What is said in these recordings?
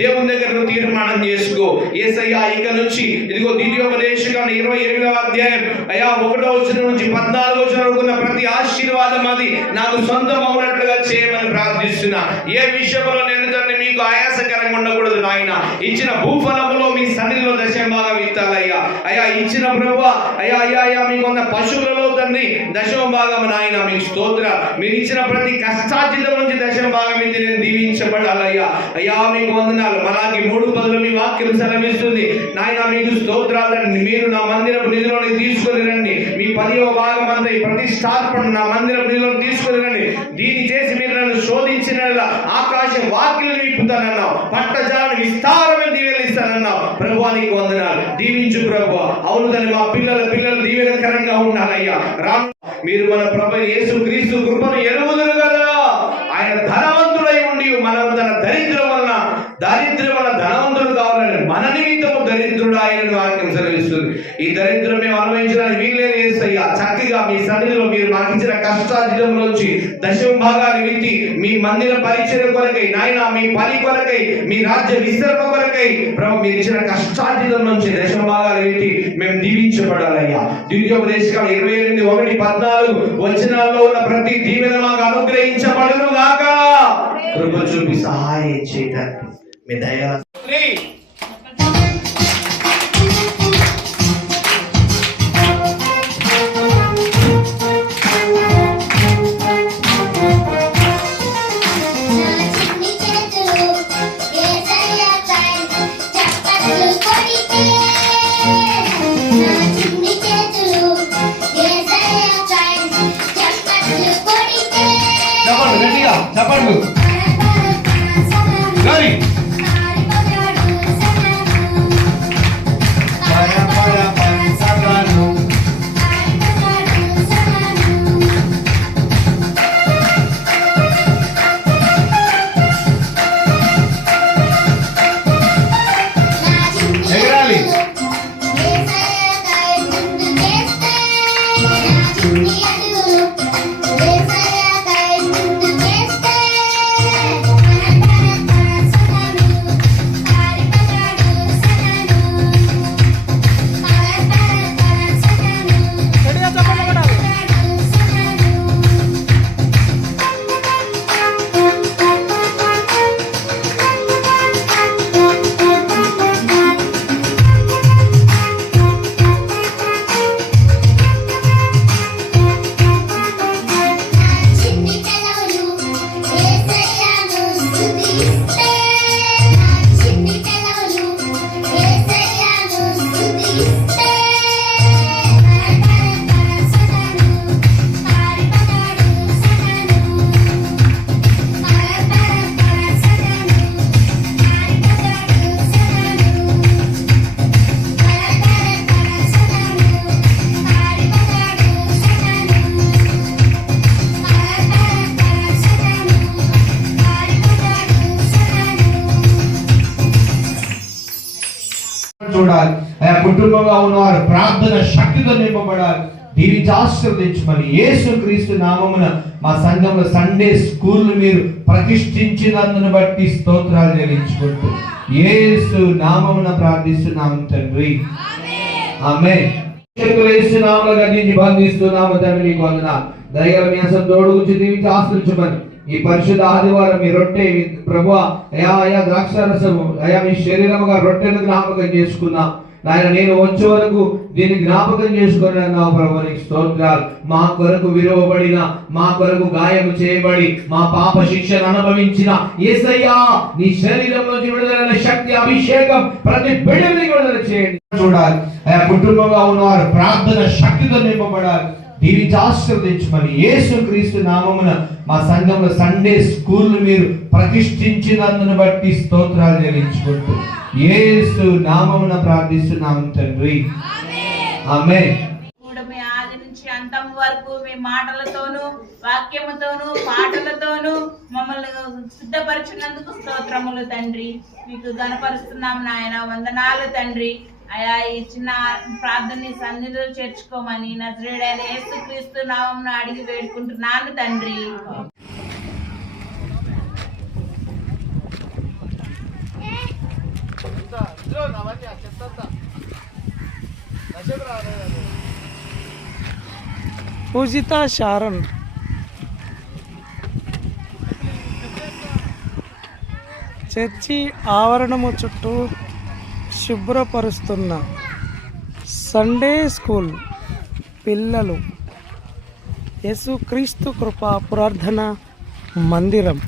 దేవుని దగ్గర నువ్వు తీర్మానం చేసుకో. యేసయ్యా ఇక నుంచి ఇదిగో ద్వితీయోపదేశకాండం 28వ అధ్యాయం 1వ వచనం నుంచి 14వ వచనం వరకు ఉన్న ప్రతి ఆశీర్వాదం అది నాకు సొంతం అవునట్లుగా చేయమని ప్రార్థిస్తున్నా. ఏ విషయంలో నేను తండ్రి మీకు ఆయాసకరంగా ఉండకూడదు నాయన. ఇచ్చిన భూఫలములో మీ సన్నిధిలో దశమభాగం ఇస్తాలయ్యా. అయ్యా ఇచ్చిన ప్రభువా అయ్యా మీకున్న పశువులలో తండ్రి దశమభాగం నాయన మీకు స్తోత్ర. మీరు ఇచ్చిన ప్రతి కష్టార్జితం నుంచి దశమభాగం ఇది నేను దీవించబడాలయ్యా. అయ్యా మీకు వందనాలు. మలాకి 3:10 మీ వాక్యం సెలవిస్తుంది నాయన మీకు స్తోత్రాలు. మీరు నా మందిరపు నిధిలోని తీసుకొని రండి. మీ 10వ భాగం అంతా ఈ ప్రతిష్టార్పణ నా మందిరపు నిధిలోని తీసుకొని రండి. దీన్ని చేసి మీరు నన్ను శోధించిన ఆకాశం వాక్యం విప్పుతానన్నావు, పట్టజాలను విస్తారమైన దీవెనలు ఇస్తానన్నావు. ప్రభువానికి వందనాలు. దీవించు ప్రభువా. అవును తను మా పిల్లలు దీవెనకరంగా ఉండాలయ్యా. మీరు మన ప్రభు యేసు క్రీస్తు కృపను ఎరుగుదురు కదా. ఆయన ధనవంతుడై ఉండి మనం తన దరిద్రం వలన ధనవంతుడు కావాలని మన నిమిత్తము దరిద్రుడు ఆయన వాక్యం సెలవిస్తుంది. ఈ దరిద్రం మేము అనుభవించడానికి వీళ్ళే చేస్తాయ్యా. చక్కగా మీ సన్నిధిలో మీరు మాకు ఇచ్చిన కష్టార్జితంలోంచి దశమభాగాన్ని విత్తి మీ మందిర పరిచయం కొరకై నాయన మీ పని కొరకై మీ రాజ్య విస్తరణ కొరకై ప్రభు మీరు ఇచ్చిన కష్టార్జితం నుంచి దశమభాగాలు విత్తి మేము దీవించబడాలయ్యా. ద్వితీయోపదేశకాండం 28:1-14 వచనాల్లో ఉన్న ప్రతి దీవెన మాకు అనుగ్రహించబడును గాక. కృప చూపి సహాయం చేయడానికి మీ దయ. చెప్పండి చూడాలి. ఆ కుటుంబంగా ఉన్నవారు ప్రార్థన శక్తితో నింపబడాలి. దీవించి ఆశీర్వదించమని యేసు క్రీస్తు నామమున మా సంఘంలో సండే స్కూల్ మీరు ప్రతిష్ఠించినందును బట్టి స్తోత్రాలు చెల్లించుకుంటూ యేసు నామమున ప్రార్థిస్తున్నాము తండ్రి. ఆమేన్. యేసు నామమున గద్దించి బంధిస్తున్నాము తండ్రి. నీకు వందనాలు. దయగల మీ అసలు తోడుగుచ్చి దీవించి ఆశీర్వదించమని ఈ పరిశుద్ధ ఆదివారం మీ రొట్టె ప్రభువా అయా ద్రాక్షారసము అయా మీ శరీరముగా రొట్టెను జ్ఞాపకం చేసుకున్నాం నాయన. నేను వచ్చే వరకు దీన్ని జ్ఞాపకం చేసుకొని అన్నావు ప్రభు. నీకు స్తోత్రాలు. మా కొరకు విలువబడిన మా కొరకు గాయము చేయబడి మా పాప శిక్షను అనుభవించిన యేసయ్యా నీ శరీరంలోంచి విడుదలైన శక్తి అభిషేకం ప్రతి బిడ్డని విడుదల చేయండి. చూడాలి. ఆ కుటుంబంగా ఉన్నవారు ప్రార్థన శక్తితో నింపబడాలి. దీవించి ఆశీర్వదించమని యేసు క్రీస్తు నామమున మా సంఘంలో సండే స్కూల్ మీరు ప్రతిష్ఠించినందును బట్టి స్తోత్రాలు చెల్లించుకుంటూ యేసు నామమున ప్రార్థిస్తున్నాము తండ్రి. ఆమేన్. ఆది నుంచి అంతం వరకు మీ మాటలతోనూ వాక్యముతోనూ పాటలతోనూ మమ్మల్ని సిద్ధపరిచినందుకు స్తోత్రములు తండ్రి. మీకు గణపరుస్తున్నాము నాయన. వందనాలు తండ్రి. అయా ఈ చిన్న ప్రార్థనని సన్నిధిలో చేర్చుకోమని నజరేయుడైన యేసుక్రీస్తు నామమున అడిగి వేడుకుంటున్నాను తండ్రి. పూజిత శారన్ చర్చి ఆవరణము చుట్టూ శుభ్రపరుస్తున్న సండే స్కూల్ పిల్లలు యేసుక్రీస్తు కృపా ప్రార్థన మందిరం.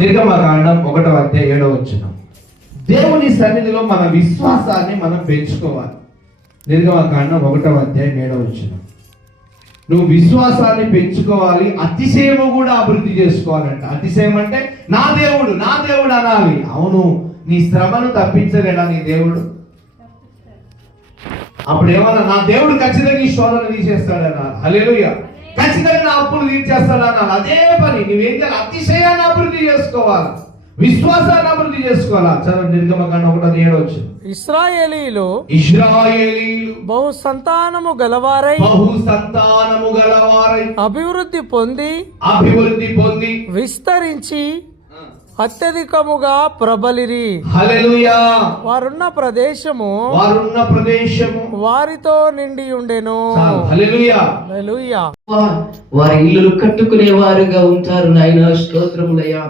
నిర్గమకాండం 1:7. దేవుని సన్నిధిలో మన విశ్వాసాన్ని మనం పెంచుకోవాలి. నిర్గమకాండం 1:7. నువ్వు విశ్వాసాన్ని పెంచుకోవాలి, అతిశయము కూడా అభివృద్ధి చేసుకోవాలంట. అతిశయం అంటే నా దేవుడు అనాలి. అవును, నీ శ్రమను తప్పించలేడా నీ దేవుడు? అప్పుడు ఏమన్నా, నా దేవుడు ఖచ్చితంగా ఈ శోధన తీసేస్తాడన్నారు. హల్లెలూయా. ఖచ్చితంగా నా అప్పులు తీర్చేస్తాడన్నారు. అదే పని నువ్వేం చేయాలి? అతిశయాన్ని అభివృద్ధి చేసుకోవాలి, విశ్వాసాన్ని అభివృద్ధి చేసుకోవాలా. చదవండి నిర్గమకాండం 1:7. ఇశ్రాయేలీలు బహు సంతానము గలవారై అభివృద్ధి పొంది విస్తరించి అత్యధికముగా ప్రబలిరి. హల్లెలూయా. వారున్న ప్రదేశము వారితో నిండి ఉండెను. హల్లెలూయా. హల్లెలూయా. వారి ఇల్లులు కట్టుకునే వారుగా ఉంటారు నాయన. స్తోత్రములయ్యా.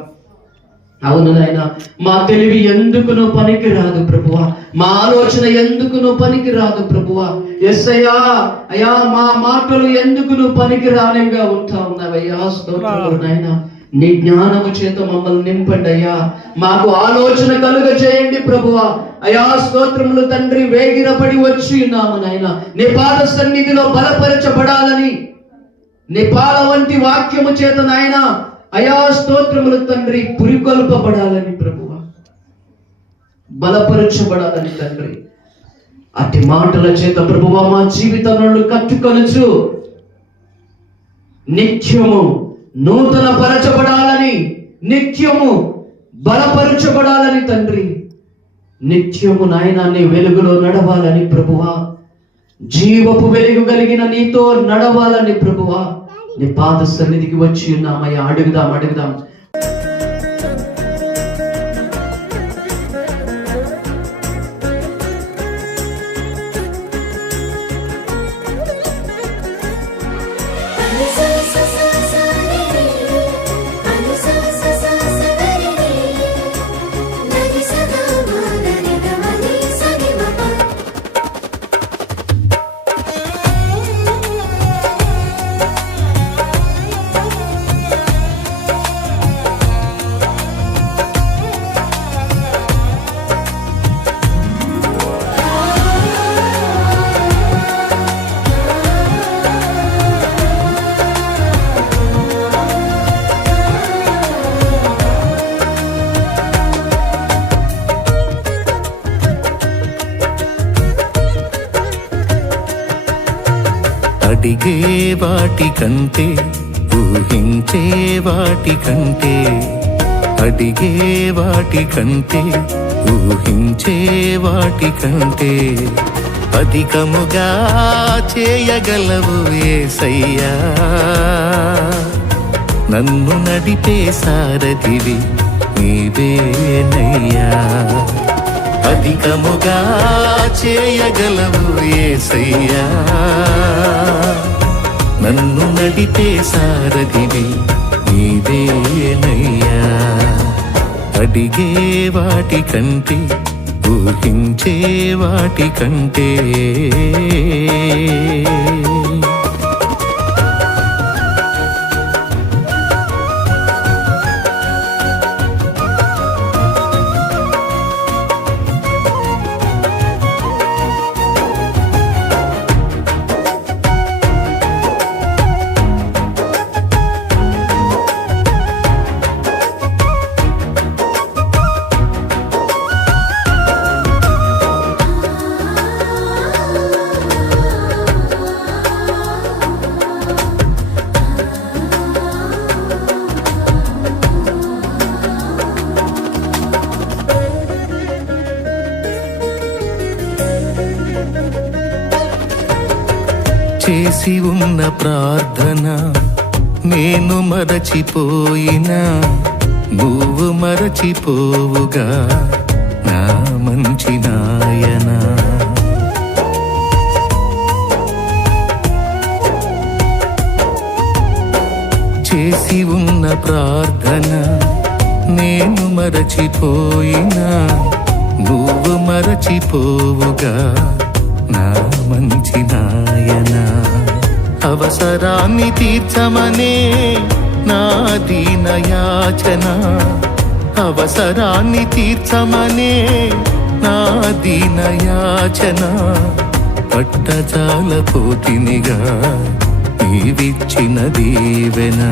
అవును నాయన, మా తెలివి ఎందుకునో పనికి రాదు ప్రభువా, మా ఆలోచన ఎందుకునో పనికి రాదు ప్రభువా. యేసయ్యా, అయ్యా మా మాటలు ఎందుకునో పనికి రానివిగా ఉంటా ఉన్నావయ్యా. స్తోత్రములు నాయన. నీ జ్ఞానము చేత మమ్మల్ని నింపండి అయ్యా. మాకు ఆలోచన కలుగ చేయండి ప్రభువా. అయ్యా స్తోత్రములు తండ్రి. వేగిరపడి వచ్చి ఉన్నాము నాయన, నీ పాద సన్నిధిలో బలపరచబడాలని, నీ పాద వంటి వాక్యము చేత నాయన అయా స్తోత్రములు తండ్రి పురికొల్పబడాలని ప్రభువా, బలపరచబడాలని తండ్రి. అట్టి మాటల చేత ప్రభువా మా జీవితంలో కట్టుకొనుచు నిత్యము నూతన పరచబడాలని, నిత్యము బలపరచబడాలని తండ్రి. నిత్యము నాయన నీ వెలుగులో నడవాలని ప్రభువా, జీవపు వెలుగు కలిగిన నీతో నడవాలని ప్రభువా, నీ పాద సన్నిధికి వచ్చి ఉన్నామయ్యా. అడుగుదాం. అడిగే వాటి కంటే, ఊహించే వాటి కంటే, అడిగే వాటి కంటే, ఊహించే వాటి కంటే అధికముగా చేయగలవు యేసయ్యా. నన్ను నడిపే సారథివి నీవేనయ్యా. అధికముగా చేయగలవు యేసయ్యా. నన్ను నడిపే సారథివి నీవేనయ్యా. అడిగే వాటి కంటే, ఊహించే వాటి కంటే. చేసి ఉన్న ప్రార్థన నేను మరచిపోయినా నువ్వు మరచిపోవుగా నా మంచి నాయనా. చేసి ఉన్న ప్రార్థన నేను మరచిపోయినా నువ్వు మరచిపోవుగా నా మంచి నాయనా. అవసరాన్ని తీర్చమనే నా దీనయాచన, అవసరాన్ని తీర్చమనే నా దీనయాచన. పట్టజాల పోతినిగా నీవిచ్చిన దీవెన